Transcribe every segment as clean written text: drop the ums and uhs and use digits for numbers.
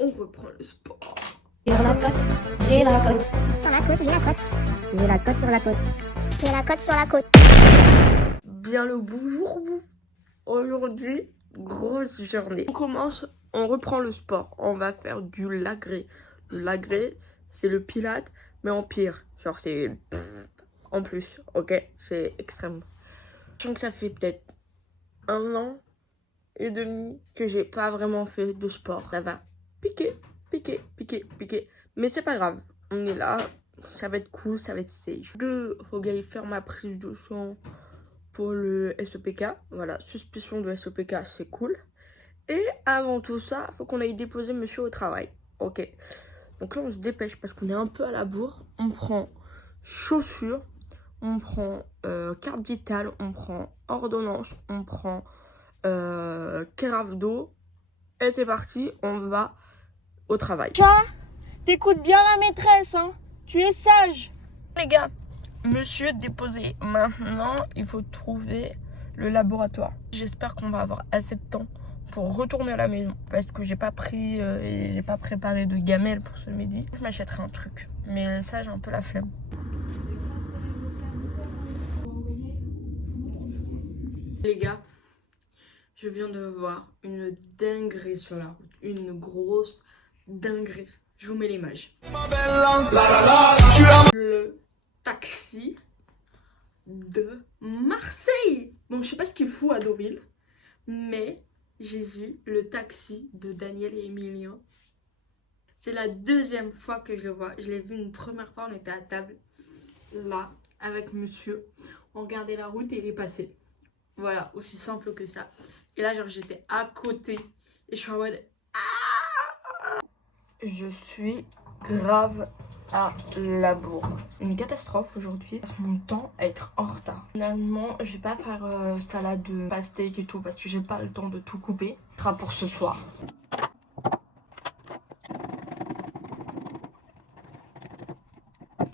on reprend le sport. Sur la côte, j'ai la côte. Sur la côte, j'ai la côte. J'ai la côte sur la côte. J'ai la côte sur la côte. Bien le bonjour vous. Aujourd'hui, grosse journée. On reprend le sport. On va faire du lagré. Le lagré, c'est le pilate, mais en pire. Genre c'est en plus, ok? C'est extrême. Je sens que ça fait peut-être 1 an et demi que j'ai pas vraiment fait de sport. Ça va piquer. Mais c'est pas grave. On est là. Ça va être cool, ça va être safe. Faut que j'aille faire ma prise de sang pour le SOPK. Voilà, suspicion de SOPK, c'est cool. Et avant tout ça, faut qu'on aille déposer monsieur au travail. Ok. Donc là, on se dépêche parce qu'on est un peu à la bourre. On prend chaussures, on prend carte vitale, on prend ordonnance, on prend carafe d'eau. Et c'est parti, on va au travail. T'écoutes bien la maîtresse, hein. Tu es sage. Les gars, monsieur est déposé. Maintenant, il faut trouver le laboratoire. J'espère qu'on va avoir assez de temps pour retourner à la maison. Parce que j'ai pas pris et j'ai pas préparé de gamelle pour ce midi. Je m'achèterai un truc. Mais ça, j'ai un peu la flemme. Les gars, je viens de voir une dinguerie sur la route. Une grosse dinguerie. Je vous mets l'image. Le taxi de Marseille. Bon, je sais pas ce qu'il fout à Deauville, mais j'ai vu le taxi de Daniel et Emilien. C'est la deuxième fois que je le vois. Je l'ai vu une première fois, on était à table, là, avec monsieur. On regardait la route et il est passé. Voilà, aussi simple que ça. Et là, genre, j'étais à côté. Et je suis en mode... Je suis grave à la bourre. Une catastrophe aujourd'hui. Je passe mon temps à être en retard. Finalement, je vais pas faire salade de pastèque et tout parce que j'ai pas le temps de tout couper. Ce sera pour ce soir.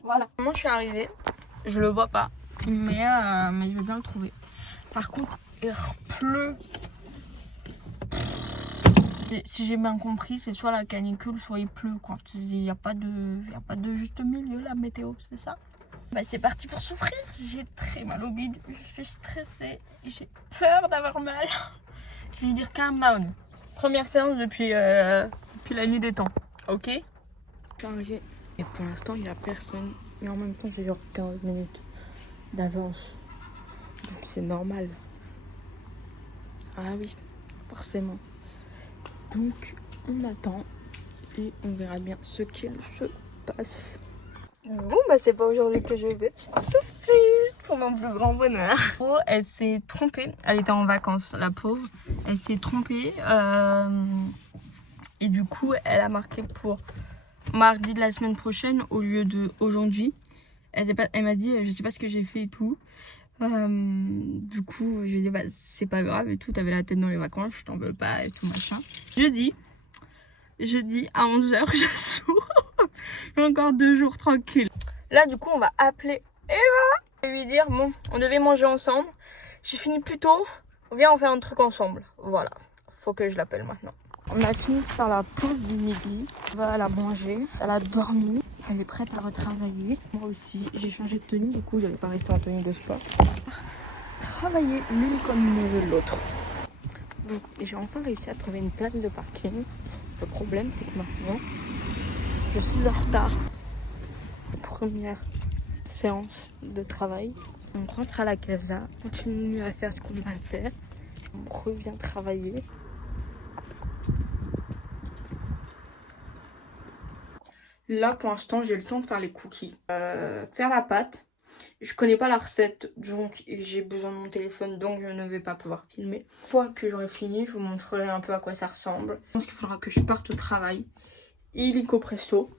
Voilà. Moi, je suis arrivée. Je le vois pas. Mais je vais bien le trouver. Par contre, il pleut. Si j'ai bien compris, c'est soit la canicule, soit il pleut, quoi. Il n'y a pas de juste milieu, la météo, c'est ça? Bah, c'est parti pour souffrir. J'ai très mal au bide, je suis stressée, j'ai peur d'avoir mal. Je vais dire calm down. Première séance depuis la nuit des temps, ok? Et pour l'instant, il n'y a personne. Mais en même temps, j'ai genre 15 minutes d'avance. Donc c'est normal. Ah oui, forcément. Donc on attend et on verra bien ce qu'il se passe. Bon bah c'est pas aujourd'hui que je vais souffrir pour mon plus grand bonheur. Oh, elle s'est trompée, elle était en vacances la pauvre. Elle s'est trompée et du coup elle a marqué pour mardi de la semaine prochaine au lieu de aujourd'hui. Elle m'a dit je sais pas ce que j'ai fait et tout. Du coup je lui ai dit bah c'est pas grave et tout, t'avais la tête dans les vacances, je t'en veux pas et tout machin. Jeudi à 11h je sors. J'ai encore 2 jours tranquille. Là du coup on va appeler Eva et lui dire bon on devait manger ensemble, j'ai fini plus tôt, viens on fait un truc ensemble. Voilà, faut que je l'appelle maintenant. On a fini de faire la pause du midi. Elle a mangé, elle a dormi, elle est prête à retravailler. Moi aussi, j'ai changé de tenue, du coup j'allais pas rester en tenue de sport. Travailler l'une comme l'autre. Donc j'ai enfin réussi à trouver une place de parking. Le problème c'est que maintenant, je suis en retard. Première séance de travail. On rentre à la casa, on continue à faire ce qu'on va faire. On revient travailler. Là, pour l'instant, j'ai le temps de faire les cookies. Faire la pâte. Je connais pas la recette, donc j'ai besoin de mon téléphone, donc je ne vais pas pouvoir filmer. Une fois que j'aurai fini, je vous montrerai un peu à quoi ça ressemble. Je pense qu'il faudra que je parte au travail. Illico presto.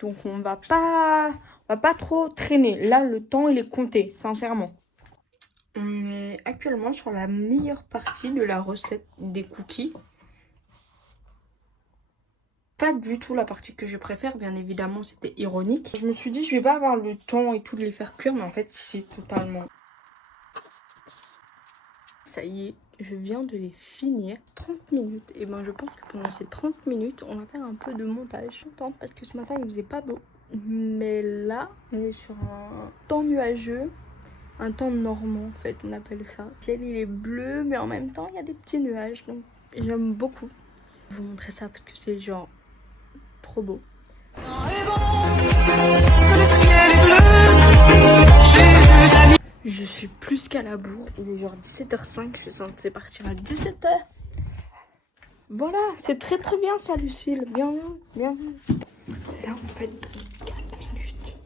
Donc on va pas trop traîner. Là, le temps, il est compté, sincèrement. On est actuellement sur la meilleure partie de la recette des cookies. Pas du tout la partie que je préfère, bien évidemment c'était ironique. Je me suis dit je vais pas avoir le temps et tout de les faire cuire, mais en fait si, totalement. Ça y est, Je viens de les finir. 30 minutes. Et ben je pense que pendant ces 30 minutes, on va faire un peu de montage. Je suis contente parce que ce matin, il faisait pas beau. Mais là, on est sur un temps nuageux. Un temps normand, en fait, on appelle ça. Le ciel, il est bleu, mais en même temps, il y a des petits nuages. Donc, j'aime beaucoup. Je vais vous montrer ça parce que c'est genre trop beau. Je suis plus qu'à la bourre, il est genre 17h05, je suis censée partir à 17h. Voilà, c'est très très bien ça Lucille, bienvenue, bienvenue. Là en fait, 4 minutes,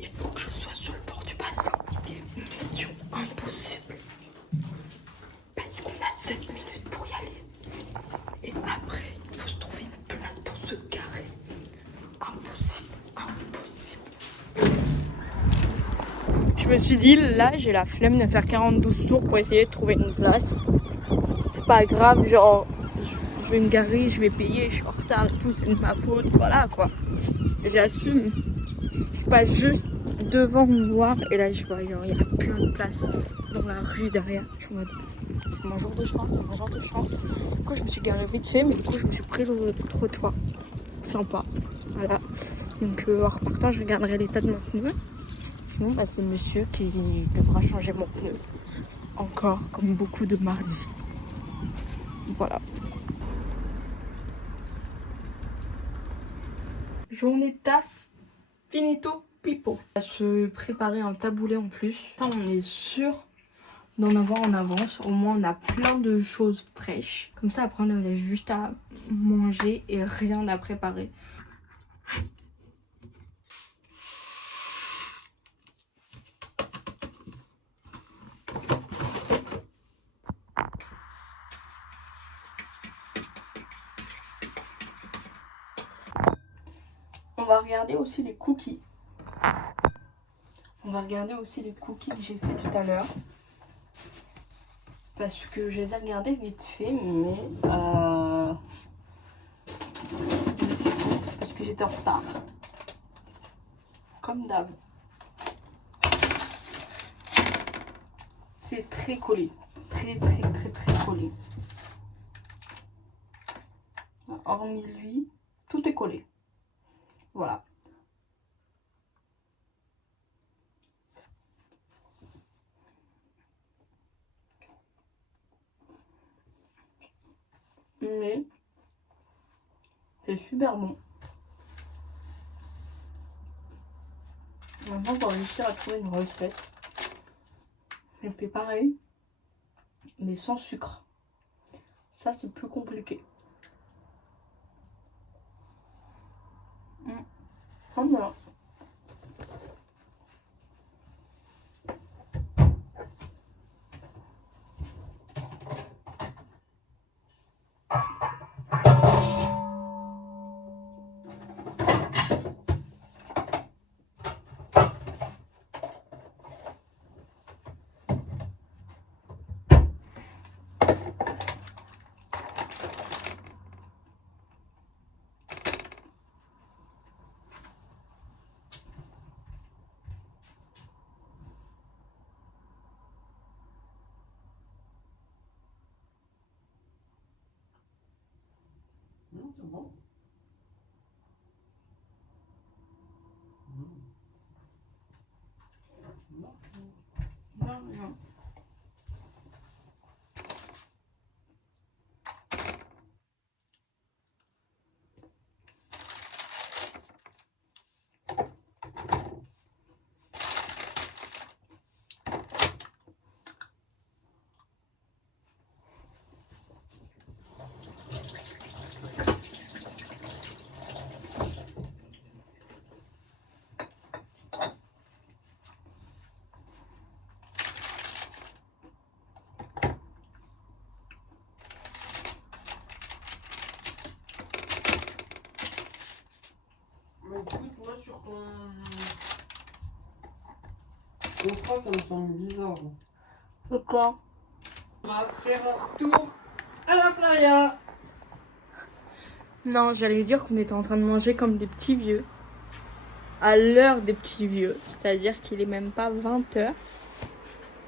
il faut que je sois sur le bord du bassin. C'est une mission impossible. Parce qu'on a 7 minutes pour y aller. Et après, il faut se trouver une place pour se garer. Impossible, impossible. Je me suis dit, là, j'ai la flemme de faire 42 tours pour essayer de trouver une place. C'est pas grave, genre, je vais me garer, je vais payer, je suis en retard et tout, c'est de ma faute, voilà quoi. J'assume. Je passe juste devant moi et là, je vois, genre, il y a plein de places dans la rue derrière. Je suis en mode, c'est mon jour de chance, c'est mon jour de chance. Du coup, je me suis garée vite fait, mais du coup, je me suis prise au trottoir. Sympa. Voilà. Donc, en repartant, je regarderai l'état de mon pneu. Sinon, bah, c'est monsieur qui devra changer mon pneu. Encore, comme beaucoup de mardis. Voilà. Journée taf, finito, pipo. On va se préparer un taboulet en plus. Ça, on est sûr d'en avoir en avance. Au moins, on a plein de choses fraîches. Comme ça, après, on a juste à manger et rien à préparer. On va regarder aussi les cookies. On va regarder aussi les cookies que j'ai fait tout à l'heure. Parce que je les ai regardés vite fait, mais c'est tout. Parce que j'étais en retard. Comme d'hab. C'est très collé. Très collé. Hormis lui, tout est collé. Voilà. Mais c'est super bon. Maintenant, on va réussir à trouver une recette. Je fais pareil, mais sans sucre. Ça, c'est plus compliqué. Voilà. C'est bon. Non. Écoute, moi sur ton phare, ça me semble bizarre. Pourquoi? On va faire un tour à la playa. Non, j'allais lui dire qu'on était en train de manger comme des petits vieux. À l'heure des petits vieux. C'est-à-dire qu'il est même pas 20h.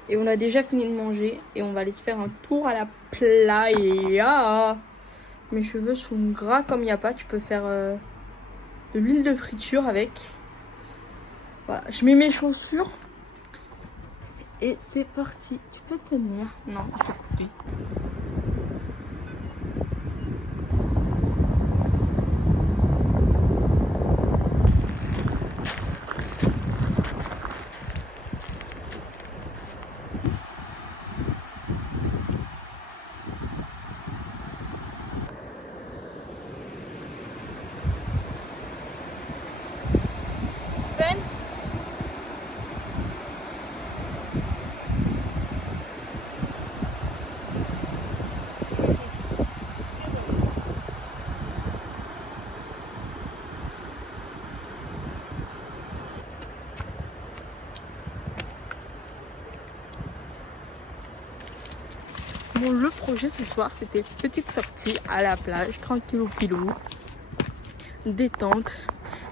Et on a déjà fini de manger et on va aller se faire un tour à la playa. Mes cheveux sont gras comme il n'y a pas. Tu peux faire de l'huile de friture avec. Voilà, je mets mes chaussures. Et c'est parti. Tu peux tenir. Non, il faut couper. Bon, le projet ce soir, c'était petite sortie à la plage, tranquille au pilou, détente,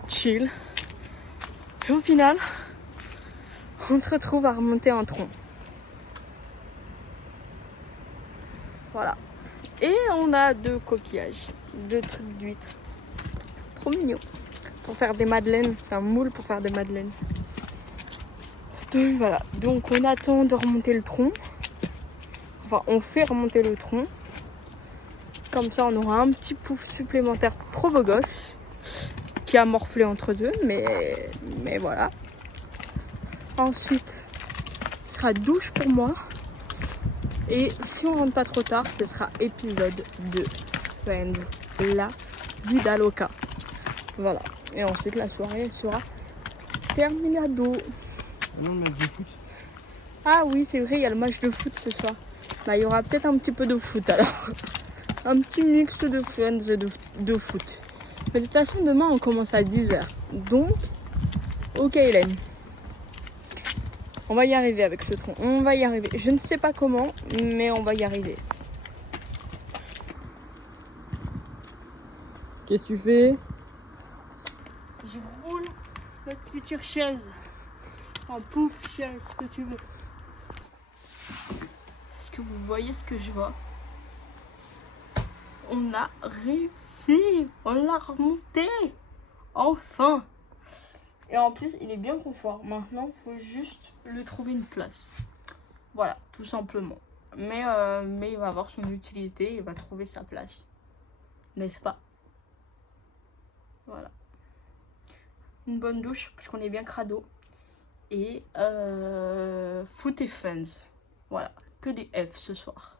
chill. Et au final, on se retrouve à remonter un tronc. Voilà. Et on a 2 coquillages, 2 trucs d'huîtres. Trop mignon. Pour faire des madeleines, c'est un moule pour faire des madeleines. Donc voilà, donc on attend de remonter le tronc. Enfin, on fait remonter le tronc. Comme ça, on aura un petit pouf supplémentaire trop beau gosse qui a morflé entre deux, mais voilà. Ensuite, ce sera douche pour moi. Et si on rentre pas trop tard, ce sera épisode 2 Friends, la vida loca. Voilà. Et ensuite, la soirée sera terminado. Non, le match de foot. Ah oui, c'est vrai, il y a le match de foot ce soir. Bah, il y aura peut-être un petit peu de foot alors. Un petit mix de Friends et de foot. Mais de toute façon, demain, on commence à 10h. Donc, ok Hélène. On va y arriver avec ce tronc. On va y arriver. Je ne sais pas comment, mais on va y arriver. Qu'est-ce que tu fais? Je roule notre future chaise. En pouf chaise, ce que tu veux. Est-ce que vous voyez ce que je vois? On a réussi! On l'a remonté! Enfin! Et en plus, il est bien confort. Maintenant, il faut juste lui trouver une place. Voilà, tout simplement. Mais il va avoir son utilité, il va trouver sa place. N'est-ce pas? Voilà. Une bonne douche, parce qu'on est bien crado. Et foot et friends. Voilà, que des F ce soir.